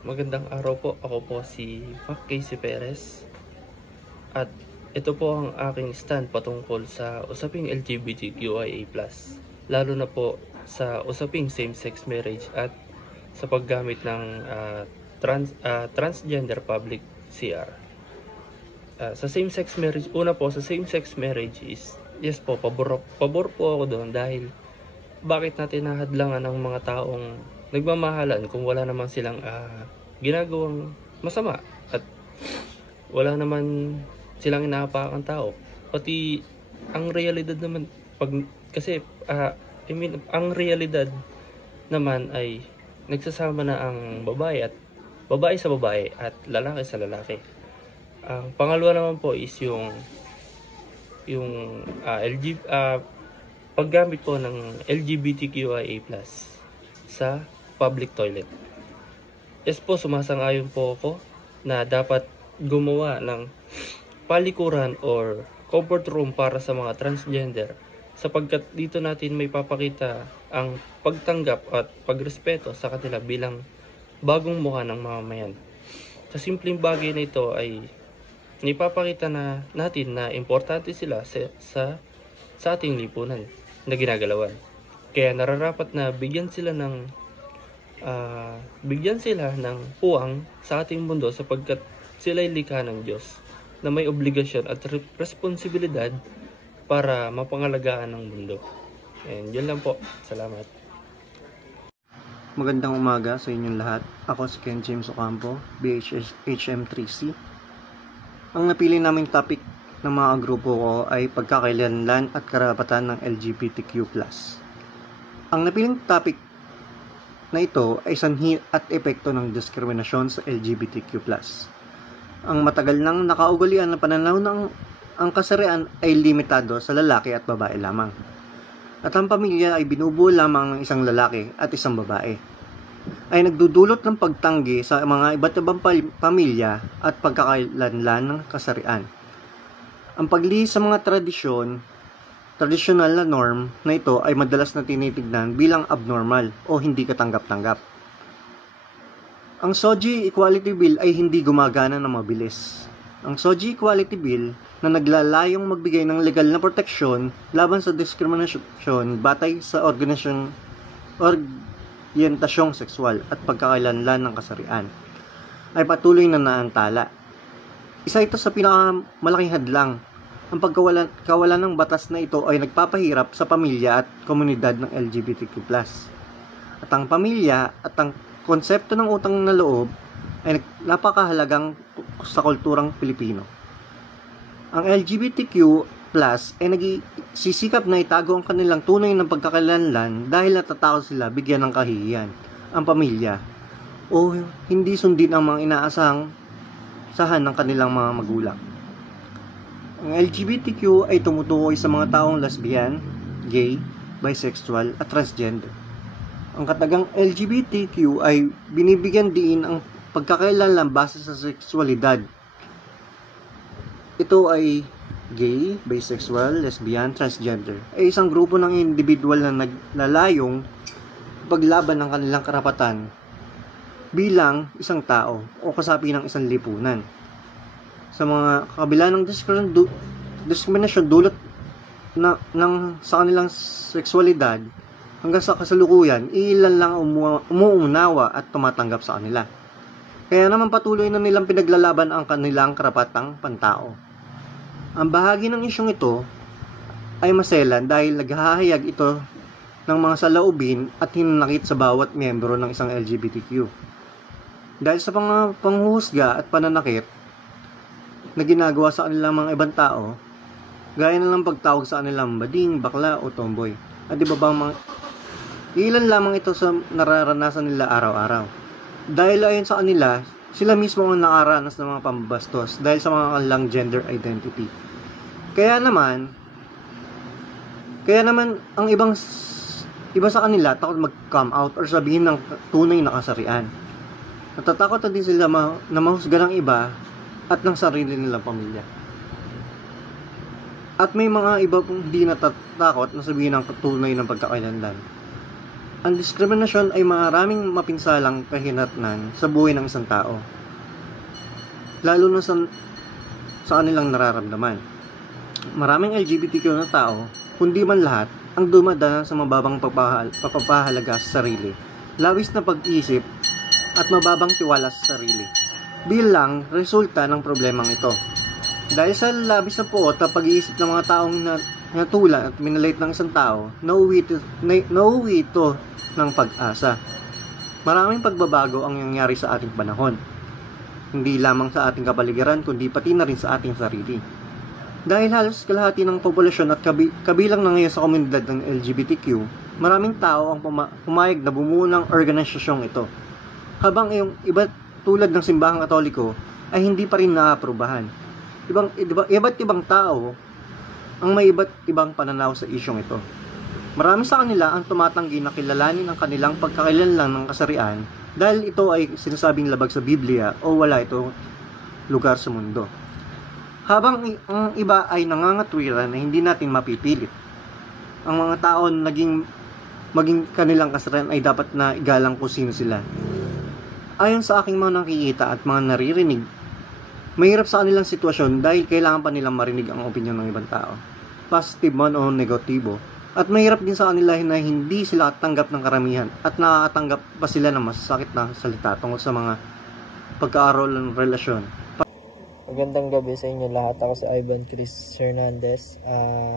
Magandang araw po. Ako po si Mac Casey Perez. At ito po ang aking stand patungkol sa usaping LGBTQIA+. Lalo na po sa usaping same-sex marriage at sa paggamit ng transgender public CR. Sa same-sex marriage, una po sa same-sex marriage is, yes po, pabor po ako doon dahil bakit natin nahadlangan ng mga taong nagmamahalan kung wala naman silang ginagawang masama at wala naman silang inaapakang tao. Pati ang realidad naman kasi ang realidad naman ay nagsasama na ang babae sa babae at lalaki sa lalaki. Ang pangalawa naman po is yung paggamit po ng LGBTQIA+ sa public toilet. Yes po, sumasang-ayon po ako na dapat gumawa ng palikuran or comfort room para sa mga transgender sapagkat dito natin may papakita ang pagtanggap at pagrespeto sa kanila bilang bagong mukha ng mamamayan. Sa simpleng bagay na ito ay ipapakita na natin na importante sila sa ating lipunan na ginagalawan. Kaya nararapat na bigyan sila ng puwang sa ating mundo sapagkat sila ay likha ng Diyos na may obligasyon at responsibilidad para mapangalagaan ng mundo. And yun lang po. Salamat. Magandang umaga sa inyong lahat. Ako si Ken James Ocampo, BHS HM3C. Ang napili naming topic ng mga grupo ko ay pagkakailanlan at karapatan ng LGBTQ+. Ang napiling topic na ito ay sanhi at epekto ng diskriminasyon sa LGBTQ+. Ang matagal nang nakaugalian na pananaw ng ang kasarian ay limitado sa lalaki at babae lamang. At ang pamilya ay binubuo lamang ng isang lalaki at isang babae. Ay nagdudulot ng pagtanggi sa mga iba't ibang pamilya at pagkakailanlan ng kasarian. Ang paglihis sa mga tradisyonal na norm na ito ay madalas na tinitignan bilang abnormal o hindi katanggap-tanggap. Ang SOGI Equality Bill ay hindi gumagana ng mabilis. Ang SOGI Equality Bill na naglalayong magbigay ng legal na proteksyon laban sa diskriminasyon batay sa orientasyong sexual at pagkakailanlan ng kasarian ay patuloy na naantala. Isa ito sa pinakamalaking hadlang. Ang kawalan ng batas na ito ay nagpapahirap sa pamilya at komunidad ng LGBTQ+. At ang pamilya at ang konsepto ng utang na loob ay napakahalagang sa kulturang Pilipino. Ang LGBTQ+ ay nagsisikap na itago ang kanilang tunay ng pagkakakilanlan dahil natatakot sila bigyan ng kahihiyan ang pamilya o hindi sundin ang mga inaasahang sahan ng kanilang mga magulang. Ang LGBTQ ay tumutukoy sa mga taong lesbian, gay, bisexual at transgender. Ang katagang LGBTQ ay binibigyan diin ang pagkakailanlan base sa sexualidad. Ito ay gay, bisexual, lesbian, transgender ay isang grupo ng individual na naglalayong paglaban ng kanilang karapatan bilang isang tao o kasapi ng isang lipunan. Sa mga kabila ng diskriminasyon dulot sa kanilang sexualidad hanggang sa kasalukuyan, ilan lang umuunawa at tumatanggap sa kanila. Kaya naman patuloy na nilang pinaglalaban ang kanilang karapatang pantao. Ang bahagi ng isyong ito ay maselan dahil naghahayag ito ng mga saloobin at hinanakit sa bawat miyembro ng isang LGBTQ. Dahil sa mga panghuhusga at pananakit na ginagawa sa kanilang mga ibang tao, gaya na lang pagtawag sa kanilang bading, bakla o tomboy. At iba bang ilan lamang ito sa nararanasan nila araw-araw. Dahil ayon sa kanila, sila mismo ang nakaranas ng mga pambastos dahil sa mga kanilang gender identity. Kaya naman ang iba sa kanila takot mag-come out or sabihin ng tunay na kasarian. Natatakot na din sila na mahusga ng iba at ng sarili nilang pamilya. At may mga iba pong hindi natatakot na sabihin ng tunay ng pagkakailanlan. Ang diskriminasyon ay maraming mapinsalang kahinatnan sa buhay ng isang tao, lalo na sa kanilang nararamdaman. Maraming LGBTQ na tao, kundi man lahat, ang dumadaan sa mababang pagpapahalaga sa sarili, labis na pag-isip at mababang tiwala sa sarili, bilang resulta ng problemang ito. Dahil sa labis na puot at pag-iisip ng mga taong natulan at minaliit ng isang tao, nauwi ito ng pag-asa. Maraming pagbabago ang nangyari sa ating panahon, hindi lamang sa ating kapaligiran kundi pati na rin sa ating sarili. Dahil halos kalahati ng populasyon at kabilang na ngayon sa komunidad ng LGBTQ, maraming tao ang pumayag na bumuo ng organisasyong ito, habang yung iba tulad ng simbahang Katoliko ay hindi pa rin naaprubahan. Iba't ibang tao ang may iba't ibang pananaw sa isyong ito. Marami sa kanila ang tumatanggi na kilalanin ang kanilang pagkakakilanlan ng kasarian dahil ito ay sinasabing labag sa Biblia o wala ito lugar sa mundo. Habang ang iba ay nangangatwiran na hindi natin mapipilit. Ang mga tao maging kanilang kasarian ay dapat na igalang kung sino sila. Ayon sa aking mga nakikita at mga naririnig, mahirap sa kanilang sitwasyon dahil kailangan pa nilang marinig ang opinyon ng ibang tao, positive man o negatibo. At mahirap din sa kanila na hindi sila tanggap ng karamihan at nakakatanggap pa sila ng masasakit na salita tungkol sa mga pagkaaral ng relasyon. Magandang gabi sa inyo lahat. Ako si Ivan Chris Hernandez,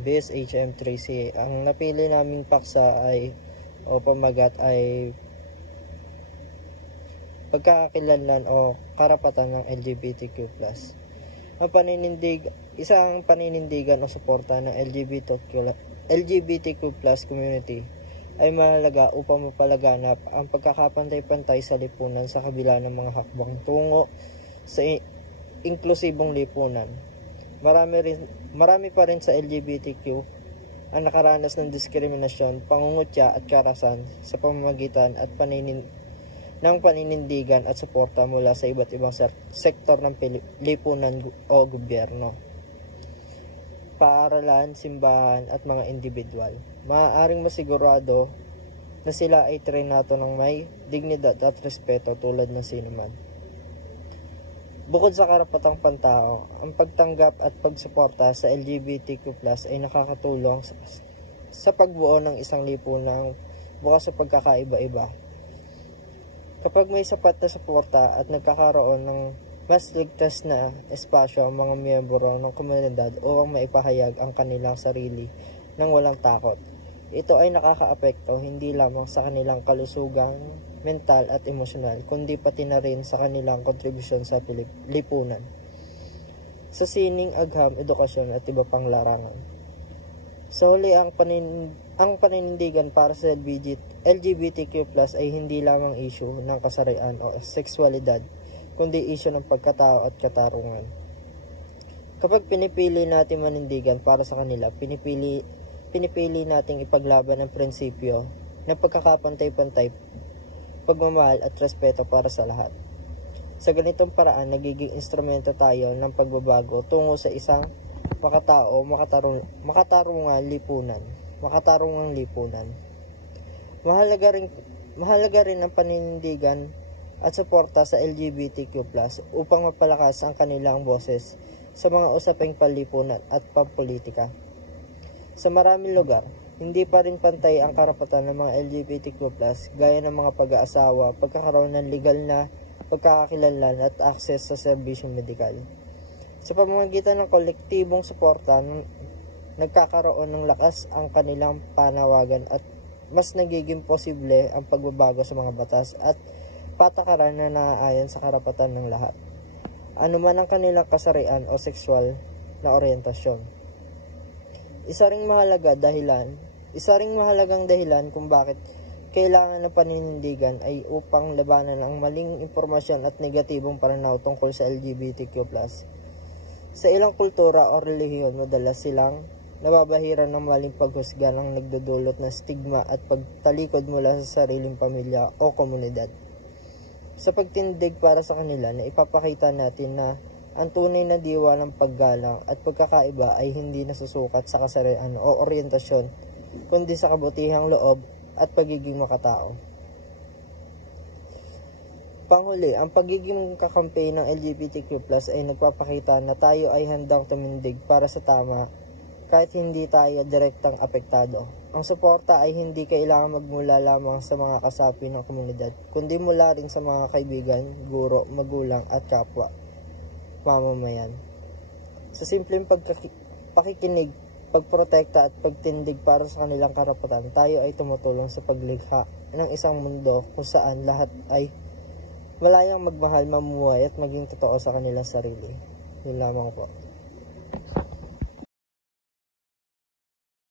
BSHM 3C. Ang napili naming paksa o pamagat ay pagkakakilanlan o karapatan ng LGBTQ+. Isang paninindigan o suporta ng LGBTQ+ community ay mahalaga upang mapalaganap ang pagkakapantay-pantay sa lipunan sa kabila ng mga hakbang tungo sa inklusibong lipunan. Marami pa rin sa LGBTQ ang nakaranas ng diskriminasyon, pangungutya at karahasan sa pamamagitan at paninindigan at suporta mula sa iba't ibang sektor ng lipunan o gobyerno, paaralan, simbahan at mga individual. Maaaring masigurado na sila ay trinato ng may dignidad at respeto tulad ng sinuman. Bukod sa karapatang pantao, ang pagtanggap at pagsuporta sa LGBTQ+ ay nakakatulong sa pagbuo ng isang lipunang bukas sa pagkakaiba-iba. Kapag may sapat na suporta at nagkakaroon ng mas ligtas na espasyo ang mga miyembro ng komunidad upang maipahayag ang kanilang sarili ng walang takot, ito ay nakakaapekto hindi lamang sa kanilang kalusugan mental at emosyonal, kundi pati na rin sa kanilang kontribusyon sa lipunan, sa sining, agham, edukasyon at iba pang larangan. Sa huli, ang paninindigan para sa LGBTQ+ ay hindi lamang issue ng kasarian o sexualidad, kundi issue ng pagkatao at katarungan. Kapag pinipili natin manindigan para sa kanila, pinipili nating ipaglaban ang prinsipyo ng pagkakapantay-pantay, pagmamahal at respeto para sa lahat. Sa ganitong paraan, nagiging instrumento tayo ng pagbabago tungo sa isang makatarungang lipunan. Mahalaga rin ang paninindigan at suporta sa LGBTQ+ upang mapalakas ang kanilang boses sa mga usaping panlipunan at pampolitika. Sa maraming lugar, hindi pa rin pantay ang karapatan ng mga LGBTQ+, gaya ng mga pag-aasawa, pagkakaroon ng legal na pagkakakilanlan at akses sa serbisyong medikal. Sa pamamagitan ng kolektibong suporta, nagkakaroon ng lakas ang kanilang panawagan at mas nagiging posible ang pagbabago sa mga batas at patakaran na naaayon sa karapatan ng lahat, anuman ang kanilang kasarian o sexual na oryentasyon. Isa ring mahalagang dahilan kung bakit kailangan ng paninindigan ay upang labanan ang maling impormasyon at negatibong pananaw tungkol sa LGBTQ+. Sa ilang kultura o relihiyon, madalas silang nababahiran ng maling paghusga ng nagdudulot ng stigma at pagtalikod mula sa sariling pamilya o komunidad. Sa pagtindig para sa kanila, na ipapakita natin na ang tunay na diwa ng paggalang at pagkakaiba ay hindi nasusukat sa kasarian o oryentasyon, kundi sa kabutihang loob at pagiging makatao. Panghuli, ang pagiging kakampi ng LGBTQ+ ay nagpapakita na tayo ay handang tumindig para sa tama kahit hindi tayo direktang apektado. Ang suporta ay hindi kailangan magmula lamang sa mga kasapi ng komunidad, kundi mula rin sa mga kaibigan, guro, magulang at kapwa mamamayan. Sa simpleng pakikinig, pagprotekta at pagtindig para sa kanilang karapatan, tayo ay tumutulong sa paglikha ng isang mundo kung saan lahat ay malayang magmahal, mamuhay at maging totoo sa kanilang sarili. Yun lamang po.